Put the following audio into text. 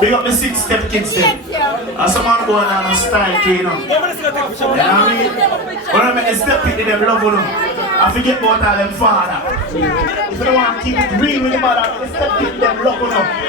Big up the 6-step kids then. And someone going on a style too, you know. You know what I mean? When I make a step in them love you know. I forget about all them father. If you don't want to keep it real with the mother, step in them love you know.